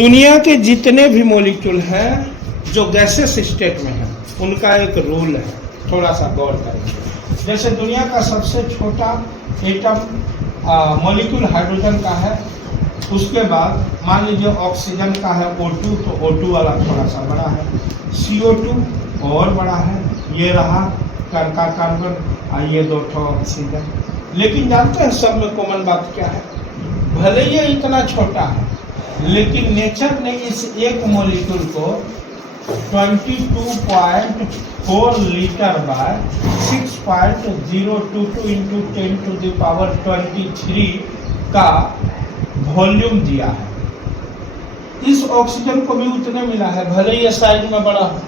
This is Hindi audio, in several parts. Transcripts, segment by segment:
दुनिया के जितने भी मॉलिक्यूल हैं जो गैसेस स्टेट में हैं उनका एक रूल है, थोड़ा सा गौर करेंगे। जैसे दुनिया का सबसे छोटा एटम मॉलिक्यूल हाइड्रोजन का है, उसके बाद मान लीजिए ऑक्सीजन का है O2, तो O2 वाला थोड़ा सा बड़ा है, CO2 और बड़ा है, ये रहा कार्बन, ये दो ठो ऑक्सीजन। लेकिन जानते हैं सब में कॉमन बात क्या है? भले ये इतना छोटा है लेकिन नेचर ने इस एक मॉलिक्यूल को 22.4 लीटर बाय 6.022 इंटू 10⁻23 का वॉल्यूम दिया है। इस ऑक्सीजन को भी उतने मिला है, भले ही साइज में बड़ा है।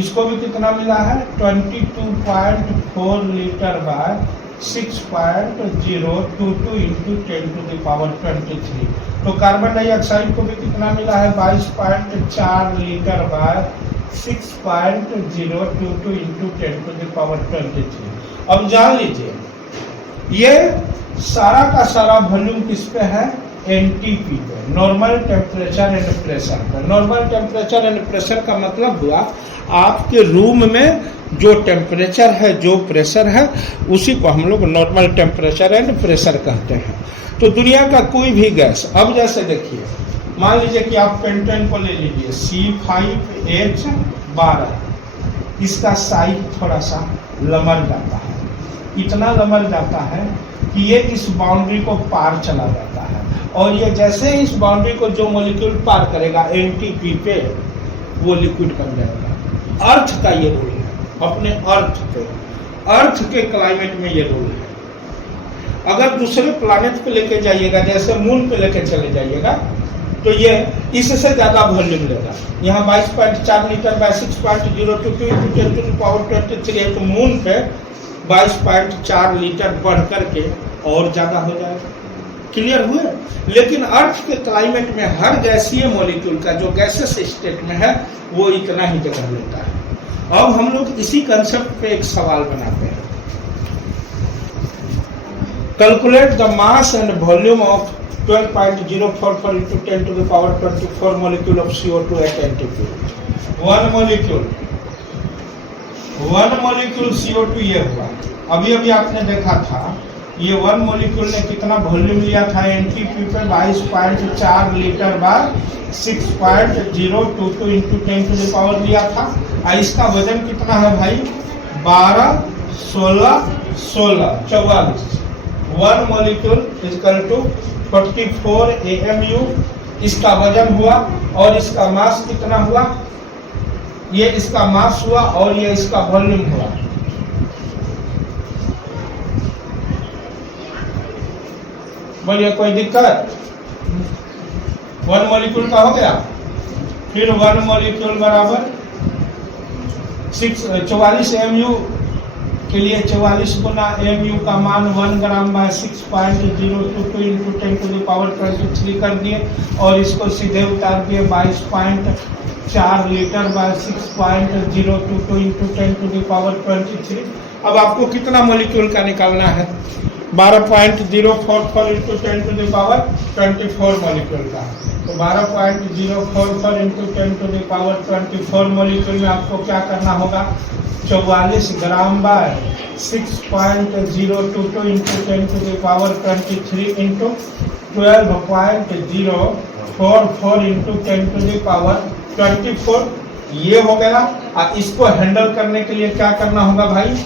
इसको भी कितना मिला है? 22.4 लीटर बाय 6.022 इंटू 10⁻23। तो कार्बन डाइऑक्साइड को भी कितना मिला है? 22.4 लीटर बाय 6.022 इंटू 10⁻23। अब जान लीजिए ये सारा का सारा वॉल्यूम किस पे है? एनटीपी पे, नॉर्मल टेम्परेचर एंड प्रेशर पे। नॉर्मल टेम्परेचर एंड प्रेशर का मतलब हुआ आपके रूम में जो टेम्परेचर है, जो प्रेशर है, उसी को हम लोग नॉर्मल टेम्परेचर एंड प्रेशर कहते हैं। तो दुनिया का कोई भी गैस, अब जैसे देखिए मान लीजिए कि आप पेंटेन को ले लीजिए C5H12, इसका साइज थोड़ा सा लमर जाता है, इतना लमर जाता है कि ये इस बाउंड्री को पार चला जाता है, और ये जैसे ही इस बाउंड्री को जो मॉलिक्यूल पार करेगा एनटीपी पे, वो लिक्विड बन जाएगा। अर्थ का ये रूल है, अपने अर्थ के क्लाइमेट में ये रूल है। अगर दूसरे प्लैनेट पे लेके जाइएगा, जैसे मून पे लेके चले जाइएगा, तो ये इससे ज्यादा वॉल्यूम लेगा। यहाँ 22.4 लीटर बाय 6.022 इंटू 10⁻23 है, तो मून पे 22.4 लीटर बढ़ करके और ज्यादा हो जाएगा। क्लियर हुए? लेकिन अर्थ के क्लाइमेट में हर गैसीय मॉलिक्यूल का जो गैसेस स्टेट में है वो इतना ही जगह लेता है। अब हम लोग इसी कंसेप्ट पे एक सवाल बनाते हैं। Calculate the mass and volume of 12.044 into 10⁻24 molecule of CO2 at NTP. One molecule CO2 ये हुआ। अभी आपने देखा था ये वन मॉलिक्यूल ने कितना वॉल्यूम लिया था एनटीपी पे? 22.4 लीटर बाय 6.022 इंटू 10⁻⁴ लिया था। और इसका वजन कितना है भाई? 12, 16, 44। One molecule equal to 44 AMU इसका वजन हुआ, और इसका मास कितना हुआ? ये इसका मास हुआ और ये इसका वॉल्यूम हुआ। बोलिए कोई दिक्कत? वन मॉलिक्यूल का हो गया। फिर वन मॉलिक्यूल बराबर 44 AMU के लिए 44 गुना AMU का मान 1 ग्राम बाय 6.022 इंटू 10⁻23 कर दिए, और इसको सीधे उतार दिए 22.4 लीटर बाय 6.022 इंटू 10⁻23। अब आपको कितना मॉलिक्यूल का निकालना है? 12.044 इंटू 10⁻24 मॉलिक्यूल का। तो 12.044 इंटू 10⁻24 मॉलिक्यूल में आपको क्या करना होगा? 44 ग्राम बाय 6.022 इंटू 10⁻23 इंटू 12.044 इंटू 10⁻24 ये हो गया। और इसको हैंडल करने के लिए क्या करना होगा भाई?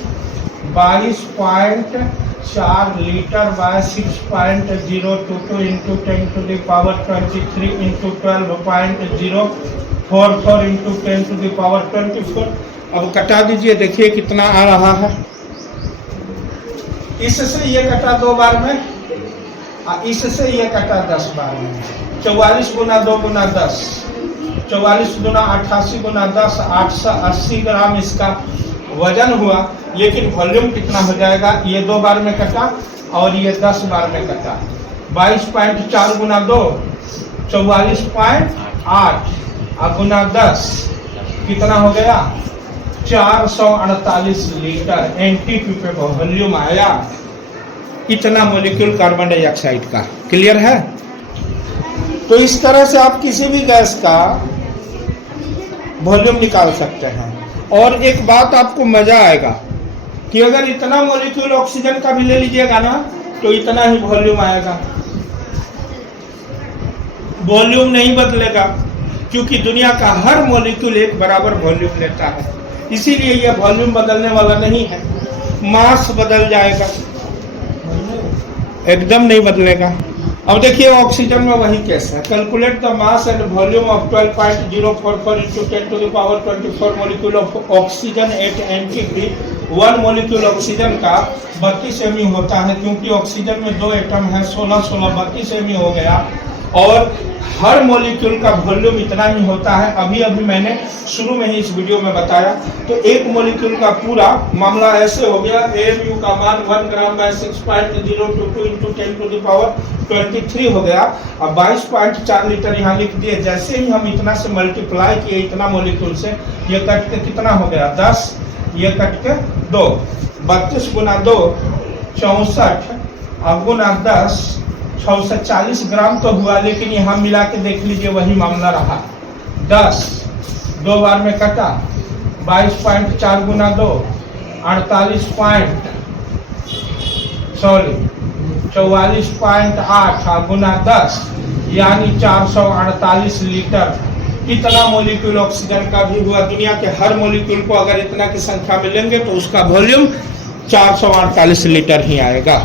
22.4 litre by 6.022 into 10⁻23 into 12.044 into 10⁻24। अब कटा दीजिए, देखिए कितना आ रहा है। इससे ये कटा 2 बार में, और इससे ये कटा 10 बार में। 44 गुना 2 गुना 10, 44 गुना 88 गुना 10, 880 ग्राम इसका वजन हुआ। लेकिन वॉल्यूम कितना हो जाएगा? ये 2 बार में कटा और ये 10 बार में कटा। 22.4 गुना 2 44.8 और गुना 10 कितना हो गया? 448 लीटर एनटीपी पे वॉल्यूम आया। इतना मॉलिक्यूल कार्बन डाइऑक्साइड का। क्लियर है? तो इस तरह से आप किसी भी गैस का वॉल्यूम निकाल सकते हैं। और एक बात आपको मजा आएगा कि अगर इतना मॉलिक्यूल ऑक्सीजन का भी ले लीजिएगा ना तो इतना ही वॉल्यूम आएगा, वॉल्यूम नहीं बदलेगा, क्योंकि दुनिया का हर मॉलिक्यूल एक बराबर वॉल्यूम लेता है, इसीलिए यह वॉल्यूम बदलने वाला नहीं है। मास बदल जाएगा, एकदम नहीं बदलेगा। अब देखिए ऑक्सीजन में वही केस है। Calculate the mass and volume of 12.044 into 10 to the power 24 molecule of oxygen at NTP. 1 molecule oxygen का 32 mU होता है, क्योंकि ऑक्सीजन में 2 एटम है, 16 32 mU हो गया। और हर मॉलिक्यूल का वॉल्यूम इतना ही होता है। अभी अभी मैंने शुरू में ही इस वीडियो में बताया। तो एक मॉलिक्यूल का पूरा मामला ऐसे हो गया, AMU का मान 1 ग्राम bye 6.022 into 10 to the power 23 हो गया। अब 22.4 लीटर यहाँ लिख दिए। जैसे ही हम इतना से मल्टीप्लाई किए इतना मॉलिक्यूल से, ये कट के कितना हो गया 10, ये कट के 2, 32 गुना 2 64, अब गुना 10 640 ग्राम तो हुआ। लेकिन यहाँ मिला के देख लीजिए वही मामला रहा। 10 2 बार में कटा, 22.4 गुना 2 44.8 गुना 10 यानी 448 लीटर। इतना मॉलिक्यूल ऑक्सीजन का भी हुआ। दुनिया के हर मॉलिक्यूल को अगर इतना की संख्या में लेंगे तो उसका वॉल्यूम 448 लीटर ही आएगा।